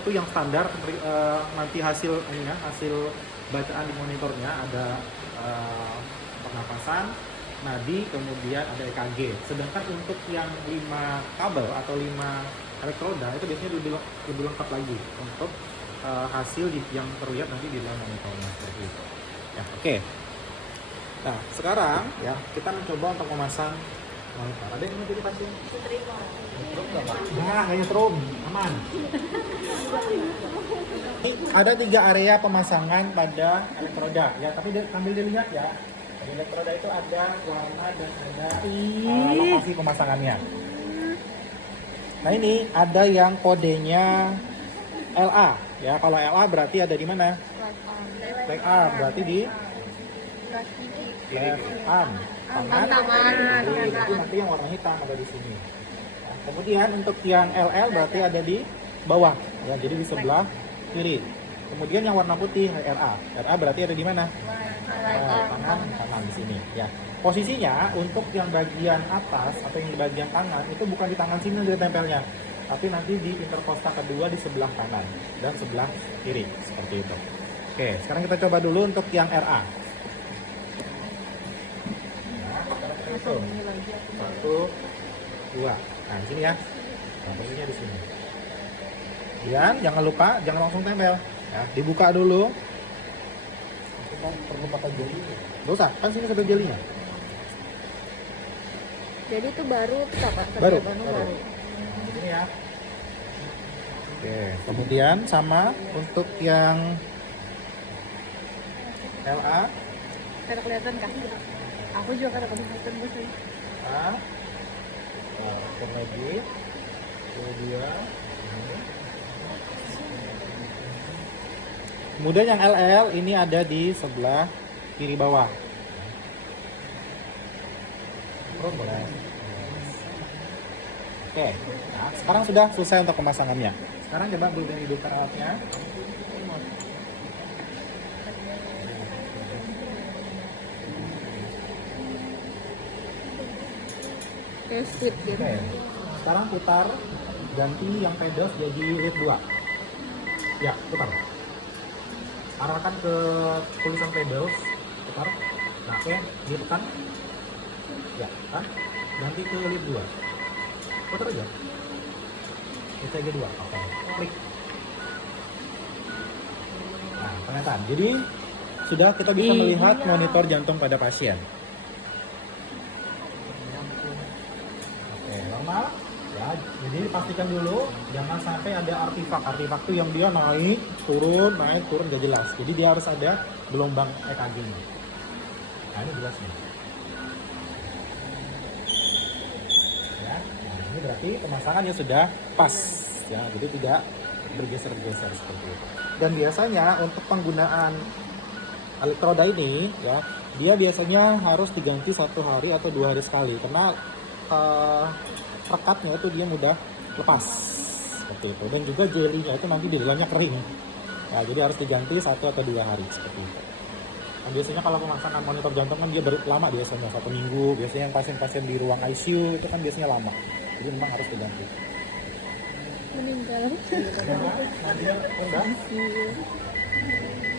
Itu yang standar nanti hasil ini ya, hasil bacaan di monitornya ada pernapasan, nadi, kemudian ada EKG. Sedangkan untuk yang 5 kabel atau 5 elektroda itu biasanya lebih lengkap lagi untuk hasil yang terlihat nanti di dalam monitornya seperti itu. Ya, oke. Nah, sekarang ya kita mencoba untuk memasang monitor. Ada yang mau jadi pasien? Nggak nyetrum, aman. Ini ada 3 area pemasangan pada elektroda ya, tapi sambil dilihat ya. Di elektroda itu ada warna dan ada lokasi pemasangannya. Nah, ini ada yang kodenya LA ya. Kalau LA berarti ada di mana? Left arm berarti di left arm. Tangan. Jadi nanti yang warna hitam ada di sini. Nah, kemudian untuk yang LL berarti ada di bawah ya, jadi di sebelah kiri. Kemudian yang warna putih RA. RA berarti ada di mana? Tangan kanan di sini ya. Posisinya untuk yang bagian atas atau yang di bagian tangan itu bukan di tangan sini dia tempelnya, tapi nanti di interkosta kedua di sebelah kanan dan sebelah kiri seperti itu. Oke, sekarang kita coba dulu untuk yang RA. Nah, sekarang kita hitung 1, 2. Nah, di sini ya. Nah, posisinya di sini. Dan jangan lupa jangan langsung tempel ya, dibuka dulu. Kita perlu pakai jeli. Gak usah, kan sini sudah jelinya. Jadi itu baru apa? Baru. Baru. Di sini ya. Oke, kemudian sama untuk yang LA. Kada kelihatan kah? Aku juga kada kelihatan bos. A. Nah, lagi. Kemudian ini. Kemudian yang LL ini ada di sebelah kiri bawah. Boleh. Oke, nah sekarang sudah selesai untuk pemasangannya. Sekarang coba hidupkan alatnya. Kayak sweet gitu. Oke, sekarang putar, ganti yang pedals jadi lead 2. Ya, putar. Arahkan ke tulisan pedals, putar. Nah, oke, ditekan. Ya, kan? Ganti ke lead 2. Putar aja. ECG 2. Oke, klik. Nah, kelihatan. Jadi sudah kita bisa melihat monitor jantung pada pasien. Oke, normal. Ya, jadi pastikan dulu jangan sampai ada artefak itu yang dia naik turun gak jelas. Jadi dia harus ada gelombang EKG-nya. Nah, ini jelas nih. Ya, nah, ini berarti pemasangannya sudah pas. Ya, jadi tidak bergeser-geser seperti itu. Dan biasanya untuk penggunaan elektroda ini, ya, dia biasanya harus diganti 1 hari atau 2 hari sekali karena rekatnya itu dia mudah lepas seperti itu, dan juga jelinya itu nanti di dalamnya kering. Nah, jadi harus diganti 1 atau 2 hari seperti itu. Nah, biasanya kalau pemasangan monitor jantung kan dia lama biasanya 1 minggu. Biasanya yang pasien-pasien di ruang ICU itu kan biasanya lama. Jadi memang harus diganti. Meninggal.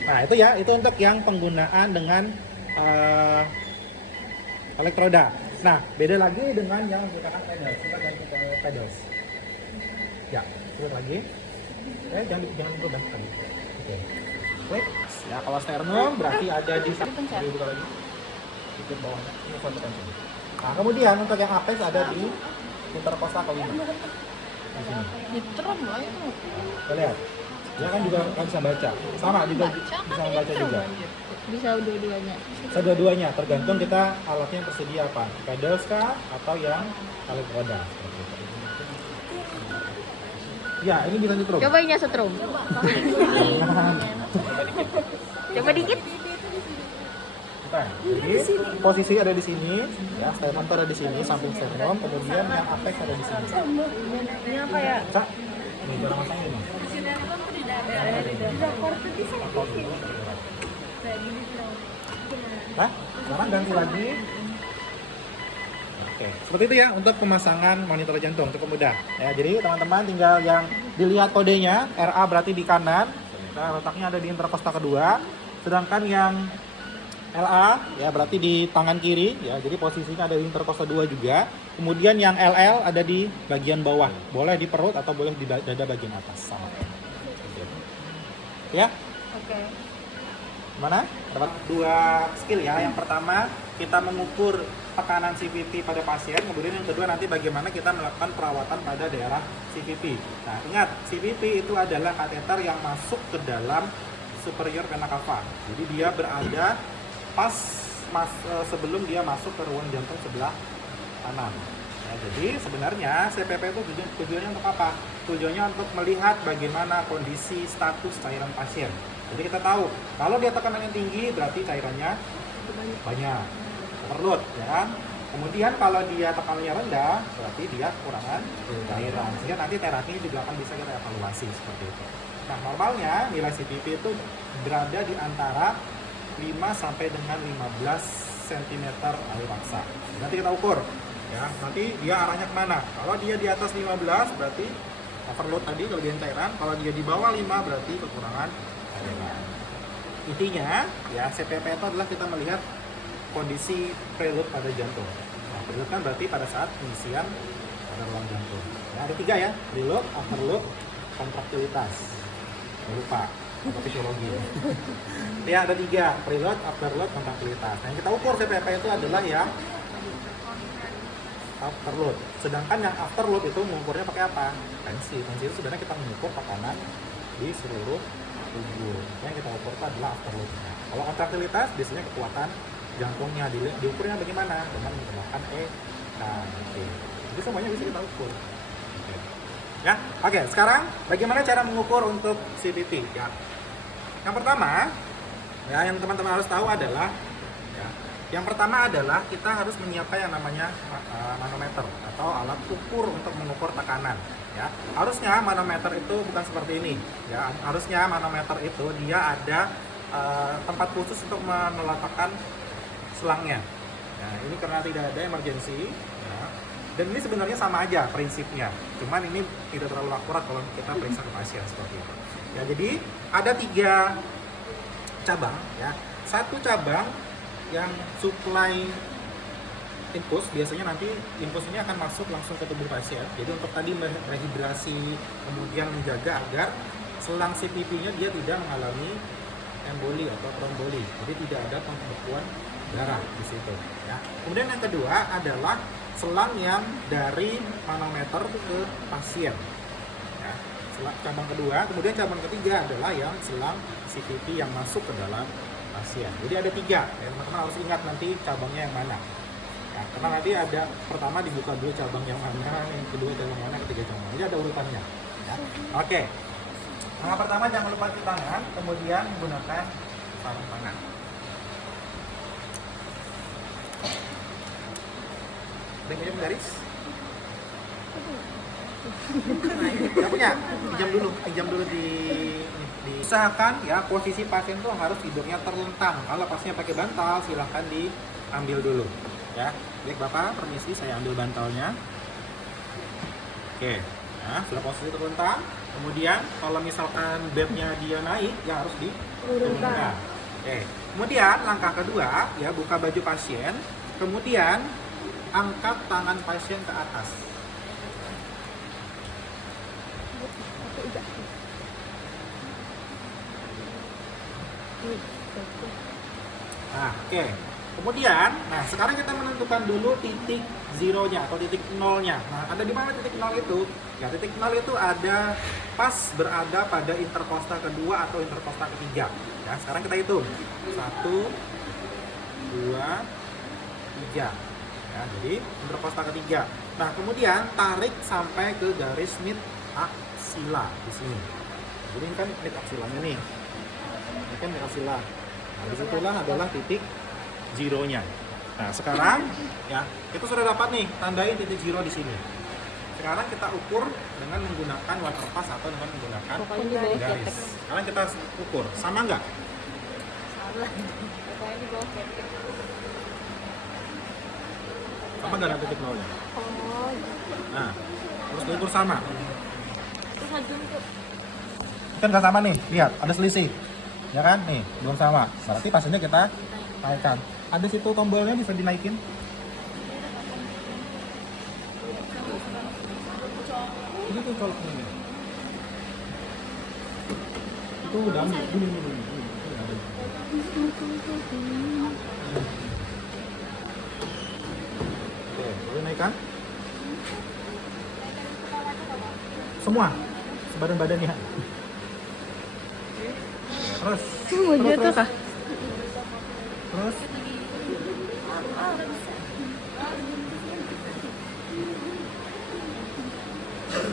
Nah, itu ya, itu untuk yang penggunaan dengan elektroda. Nah, beda lagi dengan yang menggunakan pedals. Kita ganti ke pedals. Ya, terus lagi. Jangan berubah tadi. Oke. Klik. Ya, kalau sternum berarti ada di sana. Buka lagi. Ikut bawahnya. Ini konten. Nah, kemudian untuk yang apex ada di interkosta kelima. Di sini. Ditrum lah itu. Kita lihat. Dia kan juga kan bisa baca. Sama juga bisa membaca juga. Bisa dua-duanya. Kedua-duanya tergantung kita alatnya yang tersedia apa, pedals kah atau yang elektroda. Ya, ini bisa ditrum. Coba ini setrum. Coba dikit. Nah, jadi posisi ada di sini, ya, sternum ada di sini, samping sternum, kemudian yang apex ada di sini. Ini apa ya? Cak, ini cara masangnya nih. Nah, sekarang ganti lagi. Oke, seperti itu ya untuk pemasangan monitor jantung, cukup mudah. Ya, jadi teman-teman tinggal yang dilihat kodenya, RA berarti di kanan. Nah, letaknya ada di interkosta kedua. Sedangkan yang LA ya berarti di tangan kiri ya. Jadi posisinya ada di interkosta 2 juga. Kemudian yang LL ada di bagian bawah. Boleh di perut atau boleh di dada bagian atas sama. Ya. Oke. Mana? Dapat 2 skill ya. Yang pertama, kita mengukur tekanan CVP pada pasien. Kemudian yang kedua nanti bagaimana kita melakukan perawatan pada daerah CVP. Nah, ingat, CVP itu adalah kateter yang masuk ke dalam superior vena cava. Jadi dia berada pas sebelum dia masuk ke ruang jantung sebelah kanan. Nah, jadi sebenarnya CPP itu tujuannya untuk apa? Tujuannya untuk melihat bagaimana kondisi status cairan pasien. Jadi kita tahu kalau dia tekanannya tinggi berarti cairannya banyak, overload, ya kan? Kemudian kalau dia tekanannya rendah berarti dia kekurangan cairan. Sehingga nanti terapi juga akan bisa kita evaluasi seperti itu. Nah, normalnya nilai CPP itu berada di antara 5 sampai dengan 15 cm air paksa. Nanti kita ukur ya, nanti dia arahnya kemana. Kalau dia di atas 15 berarti overload tadi kelebihan cairan, kalau dia di bawah 5 berarti kekurangan cairan. Intinya ya, CPP itu adalah kita melihat kondisi preload pada jantung. Nah, preload kan berarti pada saat pengisian pada ruang jantung. Nah, ada 3 ya, preload, afterload, kontraktilitas. Lupa atau fisiologi. Ya, ada 3, preload, afterload, kontraktilitas. Nah, yang kita ukur CPP itu adalah yang afterload. Sedangkan yang afterload itu mengukurnya pakai apa? Tensi. Tensi itu sebenarnya kita mengukur tekanan di seluruh tubuh. Yang kita ukur itu adalah afterload. Kalau kontraktilitas biasanya kekuatan jantungnya diukurnya bagaimana? Dengan menggunakan EKG. Jadi semuanya bisa kita ukur. Ya, oke. Sekarang bagaimana cara mengukur untuk CPP? Ya, yang pertama, ya yang teman-teman harus tahu adalah, ya, yang pertama adalah kita harus menyiapkan yang namanya manometer atau alat ukur untuk mengukur tekanan. Ya, harusnya manometer itu bukan seperti ini. Ya, harusnya manometer itu dia ada tempat khusus untuk meletakkan selangnya. Ya, ini karena tidak ada emergency. Dan ini sebenarnya sama aja prinsipnya, cuman ini tidak terlalu akurat kalau kita periksa ke pasien seperti itu. Ya, jadi ada 3 cabang, ya. 1 cabang yang supply infus, biasanya nanti infus ini akan masuk langsung ke tubuh pasien. Jadi untuk tadi rehidrasi, kemudian menjaga agar selang CPP-nya dia tidak mengalami emboli atau tromboli, jadi tidak ada pembekuan darah di situ. Ya. Kemudian yang kedua adalah selang yang dari manometer ke pasien. Ya, cabang kedua, kemudian cabang ketiga adalah yang selang CPP yang masuk ke dalam pasien. Jadi ada 3, ya, teman-teman harus ingat nanti cabangnya yang mana. Ya, karena nanti ada pertama dibuka dulu cabang yang mana, yang kedua cabang mana, ketiga cabang mana. Jadi ada urutannya. Ya. Oke. Yang pertama jangan lupa cuci tangan, kemudian menggunakan sarung tangan. Pinjam garis? Nggak punya? Pinjam dulu di usahakan ya posisi pasien tuh harus tidurnya terlentang. Kalau pasiennya pakai bantal silahkan diambil dulu ya. Baik Bapak, permisi saya ambil bantalnya. Oke, nah sudah posisi terlentang. Kemudian kalau misalkan bednya dia naik ya harus diturunkan. Oke, kemudian langkah kedua ya buka baju pasien. Kemudian angkat tangan pasien ke atas. Nah, oke. Kemudian, nah sekarang kita menentukan dulu titik zeronya atau titik nolnya. Nah, ada di mana titik nol itu? Ya, titik nol itu ada pas berada pada interkosta kedua atau interkosta ketiga. Ya, sekarang kita hitung. 1, 2, 3. Ya, jadi interkosta ketiga. Nah, kemudian tarik sampai ke garis mid aksila di sini. Jadi ini kan mid aksilanya nih. Ini kan mid aksila. Nah, disitulah adalah titik zeronya. Nah, sekarang ya kita sudah dapat nih tandain titik zero di sini. Sekarang kita ukur dengan menggunakan water pass atau dengan menggunakan garis. Sekarang kita ukur, sama nggak? Salah. Pokoknya di bawah ketek. Sama nggak titik nolnya? Oh. Nah, terus diukur sama. Kan nggak sama nih, lihat ada selisih, ya kan? Nih belum sama, berarti pasiennya kita naikkan. Ada situ tombolnya bisa dinaikin. Ini tuh coloknya nih. Itu udah ini. Oke, boleh naikkan? Semua, sebadan-badannya. Terus, terus. Terus.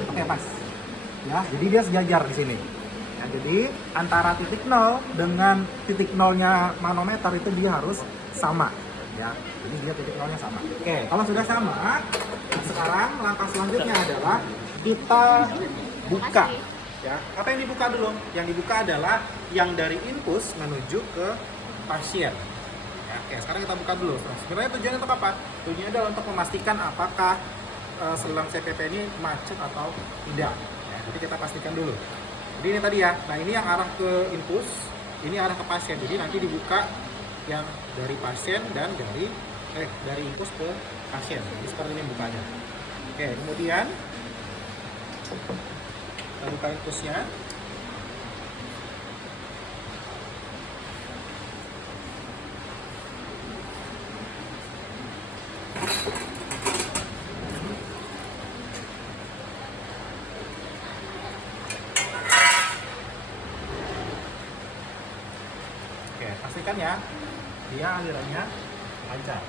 Oke, pas. Ya, jadi dia sejajar di sini. Ya, jadi antara titik 0 dengan titik 0-nya manometer itu dia harus sama. Ya, jadi dia titik 0-nya sama. Oke, kalau sudah sama, sekarang langkah selanjutnya adalah kita buka. Ya, apa yang dibuka dulu? Yang dibuka adalah yang dari infus menuju ke pasien. Ya, oke, sekarang kita buka dulu. Nah, sebenarnya tujuannya untuk apa? Tujuannya adalah untuk memastikan apakah selang CPP ini macet atau tidak. Ya, jadi kita pastikan dulu. Jadi ini tadi ya. Nah, ini yang arah ke infus, ini arah ke pasien. Jadi nanti dibuka yang dari pasien dan dari infus ke pasien. Jadi seperti ini bukanya. Oke, kemudian kita buka infusnya. Oke, pastikan ya, dia alirannya lancar.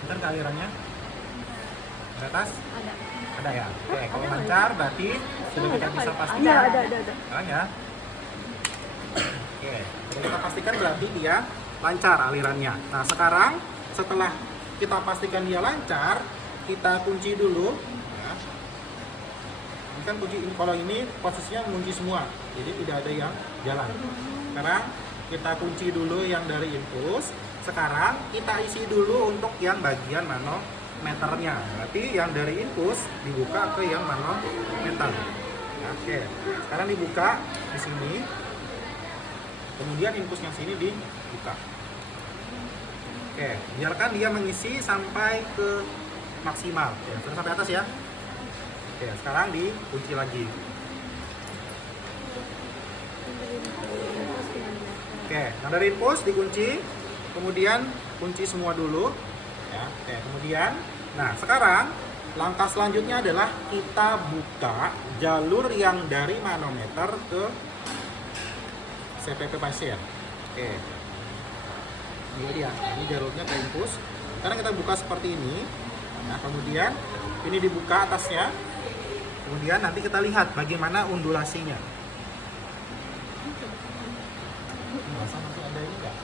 Bentar ke alirannya? Di atas? Ada ya? Oke, kalau lancar berarti sudah kita bisa pastikan. Ada. Sekarang ya. Oke, kalau kita pastikan berarti dia lancar alirannya. Nah, sekarang setelah kita pastikan dia lancar, kita kunci dulu. Ya. Ini kan kunci, kalau ini posisinya mengunci semua, jadi tidak ada yang jalan. Sekarang kita kunci dulu yang dari infus. Sekarang kita isi dulu untuk yang bagian manometernya. Berarti yang dari infus dibuka ke yang manometer. Oke, sekarang dibuka di sini. Kemudian infus yang sini dibuka. Oke, biarkan dia mengisi sampai ke maksimal. Ya, sudah sampai atas ya. Oke, sekarang dikunci lagi. Oke, yang dari infus dikunci, kemudian kunci semua dulu. Ya, oke, kemudian, nah sekarang langkah selanjutnya adalah kita buka jalur yang dari manometer ke CPP pasien. Oke, ini dia, ini jalurnya ke infus. Sekarang kita buka seperti ini. Nah, kemudian ini dibuka atasnya. Kemudian nanti kita lihat bagaimana undulasinya. Masa nanti ada ini enggak?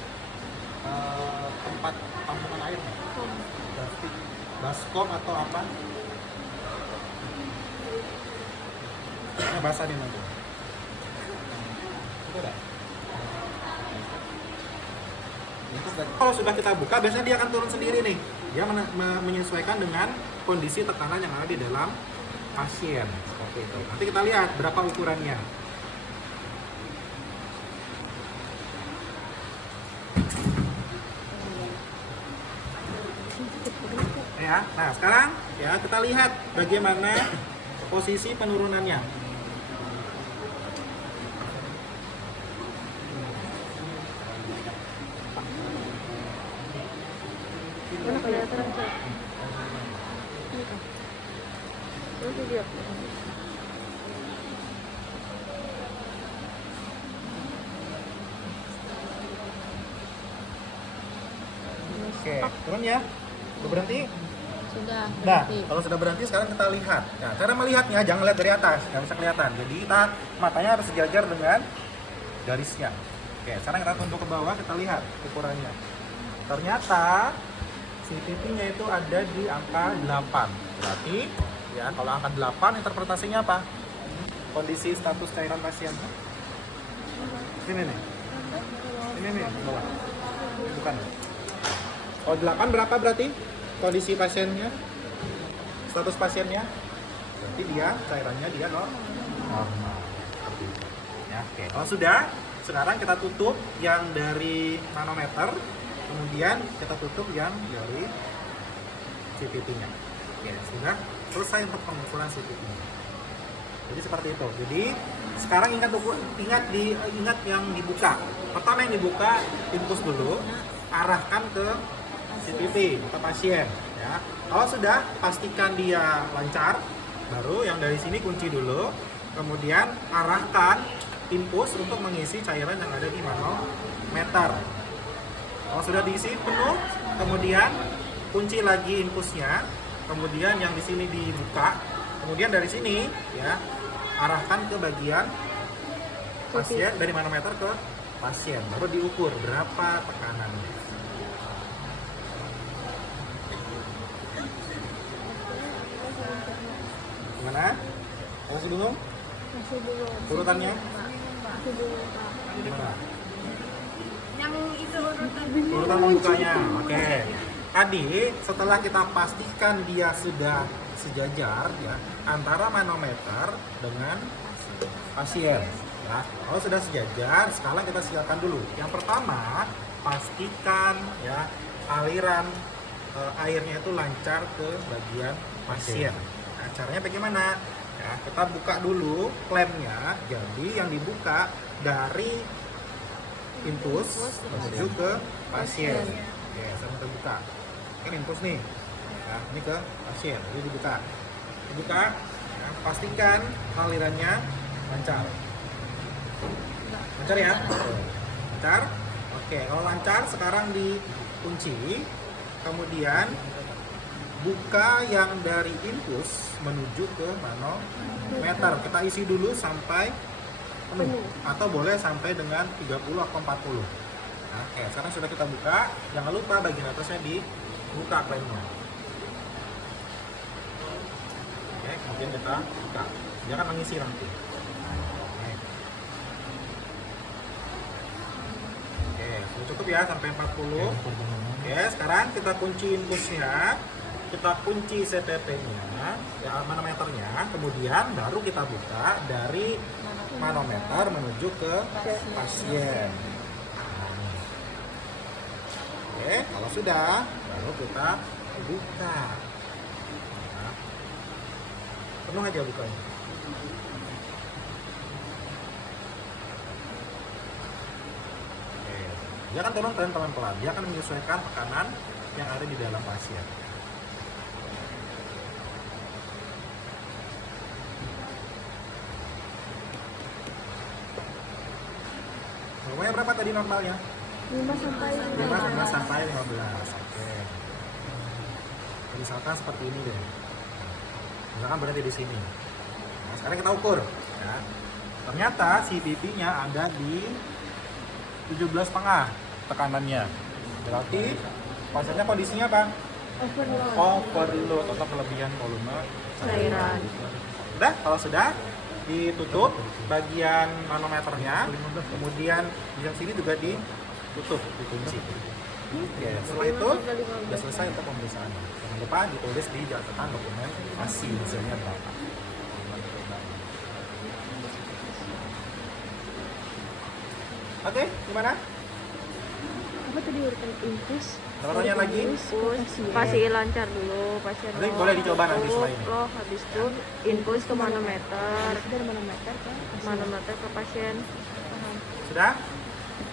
Tempat tampungan air nih? Baskom atau apa? Nah, basah dia nanti. Itu ada. Kalau sudah kita buka, biasanya dia akan turun sendiri nih. Dia menyesuaikan dengan kondisi tekanan yang ada di dalam pasien. Seperti itu. Nanti kita lihat berapa ukurannya. Ya, nah sekarang ya kita lihat bagaimana posisi penurunannya. Mana kelihatan aja. Ini dia. Oke, turun ya. Udah berhenti? Sudah. Nah, kalau sudah berhenti sekarang kita lihat. Nah, cara melihatnya jangan lihat dari atas, nggak bisa kelihatan. Jadi kita matanya harus sejajar dengan garisnya. Oke, sekarang kita tunduk ke bawah, kita lihat ukurannya. Ternyata si titiknya itu ada di angka 8. Berarti ya kalau angka 8 interpretasinya apa? Kondisi status cairan pasien. Ini nih. Ini nih bawah. Bukan. Kalau 8 berapa berarti kondisi pasiennya? Status pasiennya? berarti dia cairannya dia normal. Seperti itu. Ya, oke. Kalau sudah, sekarang kita tutup yang dari manometer, kemudian kita tutup yang dari CPP-nya. Oke, sudah selesai untuk pengukuran CPP-nya. Jadi seperti itu. Jadi sekarang ingat yang dibuka. Pertama yang dibuka infus dulu, arahkan ke CPP ke pasien. Ya. Kalau sudah pastikan dia lancar, baru yang dari sini kunci dulu, kemudian arahkan infus untuk mengisi cairan yang ada di manometer. Kalau sudah diisi penuh, kemudian kunci lagi infusnya, kemudian yang di sini dibuka, kemudian dari sini ya arahkan ke bagian pasien dari manometer ke pasien, baru diukur berapa tekanannya. Gimana? Masih bingung? Masih belum. Urutannya? Masih belum, Pak. Gimana? Yang itu Urutan membukanya. Oke. Tadi setelah kita pastikan dia sudah sejajar ya antara manometer dengan pasien. Ya, kalau sudah sejajar, sekarang kita siapkan dulu. Yang pertama, pastikan ya aliran airnya itu lancar ke bagian pasien. Nah, caranya bagaimana? Ya, kita buka dulu klemnya. Jadi yang dibuka dari infus menuju ke pasien. Oke, saya mau buka. Ini infus nih. Ya, ini ke pasien. Jadi dibuka. Dibuka. Ya, pastikan alirannya lancar. Lancar ya? Lancar. Oke, kalau lancar sekarang dikunci. Kemudian buka yang dari infus menuju ke manometer. Kita isi dulu sampai penuh atau boleh sampai dengan 30 atau 40. Nah, oke, sekarang sudah kita buka. Jangan lupa bagian atasnya dibuka klemnya. Oke, kemudian kita buka. Jangan mengisi nanti. Oke, sudah cukup ya sampai 40. Oke, sekarang kita kunci infusnya. Kita kunci CPP-nya, ya, manometernya, kemudian baru kita buka dari manometer menuju ke pasien. Oke, kalau sudah, baru kita buka. Nah, penuh aja bukanya. Oke, dia akan turun pelan-pelan, dia akan menyesuaikan tekanan yang ada di dalam pasien. Normalnya berapa tadi normalnya? 5 sampai 5 sampai 15. Oke. Misalkan seperti ini deh. Misalkan berarti di sini. Nah, sekarang kita ukur. Ya. Ternyata CPP-nya ada di 17,5 tekanannya. Berarti pasiennya kondisinya apa? Overload atau kelebihan volume cairan. Udah, kalau sudah ditutup bagian manometernya, kemudian di sini juga ditutup, dikunci. Oke, setelah itu sudah selesai untuk pemeriksaan. Jangan lupa ditulis di catatan dokumen hasil hasilnya berapa. Oke, gimana? Apa tadi urutan infus? Pertanyaan lagi? Kasih lancar dulu pasien. Nanti boleh dicoba nanti setelah ini. Loh, habis itu infus ke manometer, Dari manometer ke manometer ke pasien. Sudah?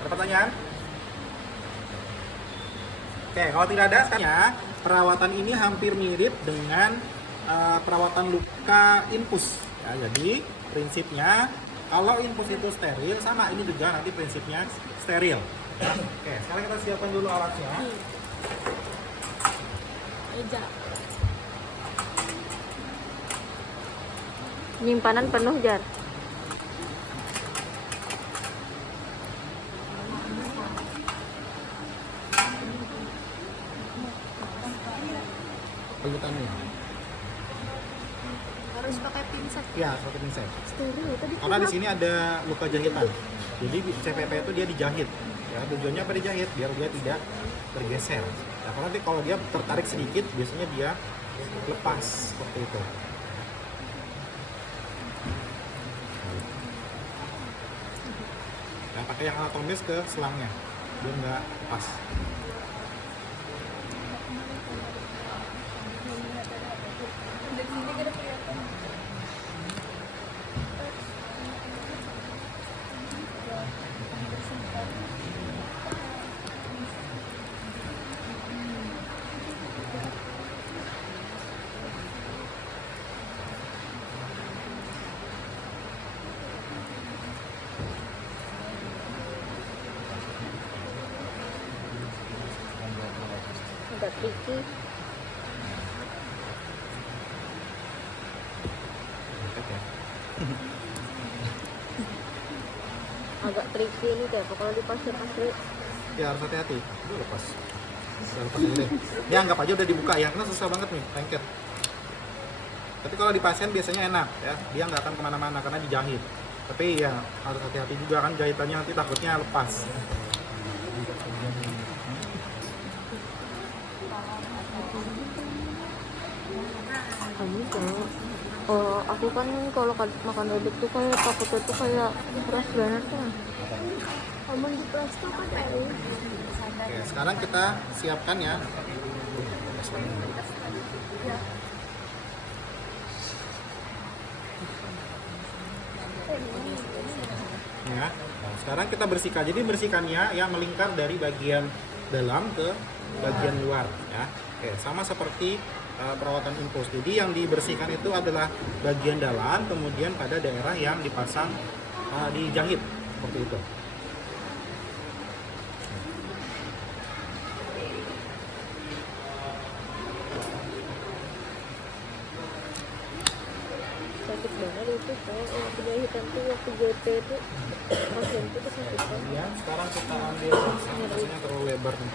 Ada pertanyaan? Oke, kalau tidak ada, sekarang perawatan ini hampir mirip dengan perawatan luka infus. Ya, jadi prinsipnya kalau infus itu steril, sama ini juga nanti prinsipnya steril. Oke, sekarang kita siapkan dulu alatnya. Eja. Nyimpanan penuh, Jar. Pelutannya. Harus pakai pinset. Ya, seperti pinset. Steril tadi. Karena di sini ada luka jahitan. Jadi CPP itu dia dijahit. Ya, tujuannya apa dijahit? Biar dia tidak bergeser. Nah, kalau nanti kalau dia tertarik sedikit, biasanya dia lepas seperti itu. Ya, pakai yang anatomis ke selangnya biar nggak pas. Agak tricky. Agak tricky ini kayak kalau di pasien asli. Ya harus hati-hati. Lepas. Lepas ini deh. Ya anggap aja udah dibuka ya, karena susah banget nih lengket. Tapi kalau di pasien biasanya enak ya, dia nggak akan kemana-mana karena dijahit. Tapi ya harus hati-hati juga kan jahitannya nanti takutnya lepas. Kamu jangan. Oh, aku kan kalau makan bebek tuh kayak takutnya tuh kayak keras banget kan. Kamu di plastik kan air. Oke, sekarang kita siapkan ya. Ya. Nah, sekarang kita bersihkan. Jadi bersihkannya ya melingkar dari bagian dalam ke bagian luar ya. Oke, sama seperti perawatan infus. Jadi yang dibersihkan itu adalah bagian dalam, kemudian pada daerah yang dipasang dijahit seperti itu. Sakit banget itu kalau waktu jahitan tuh waktu GP itu pasien tuh kesakitan. Kemudian sekarang kita ambil rasanya terlalu lebar nih.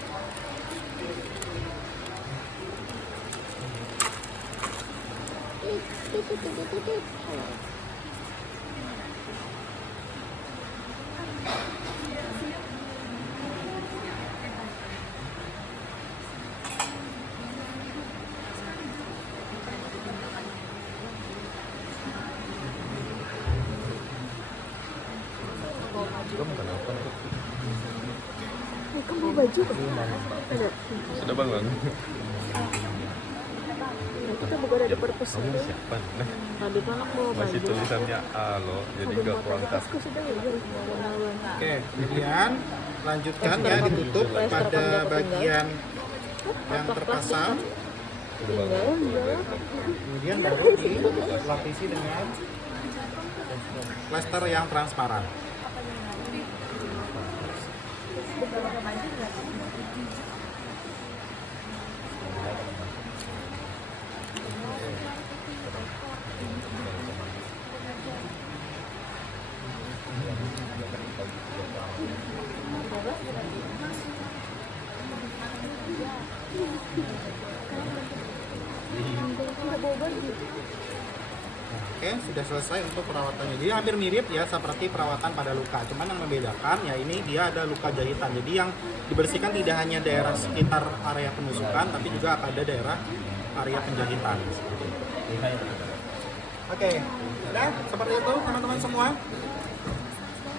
Kamu baju kan? Ada. Sudah bangun. Kita bukan ada purpose. Kamu siapa? Tadi kan aku bawa baju. Masih tulisannya alo, jadi nggak kualitas. Aku sudah ya. Oke, kemudian lanjutkan ya ditutup pada bagian yang terpasang. Sudah bangun. Kemudian baru dilapisi dengan plester yang transparan. Oke, sudah selesai untuk perawatannya. Jadi hampir mirip ya seperti perawatan pada luka. Cuman yang membedakan ya ini dia ada luka jahitan. Jadi yang dibersihkan tidak hanya daerah sekitar area penusukan, tapi juga pada daerah area penjahitan. Oke, nah seperti itu teman-teman semua.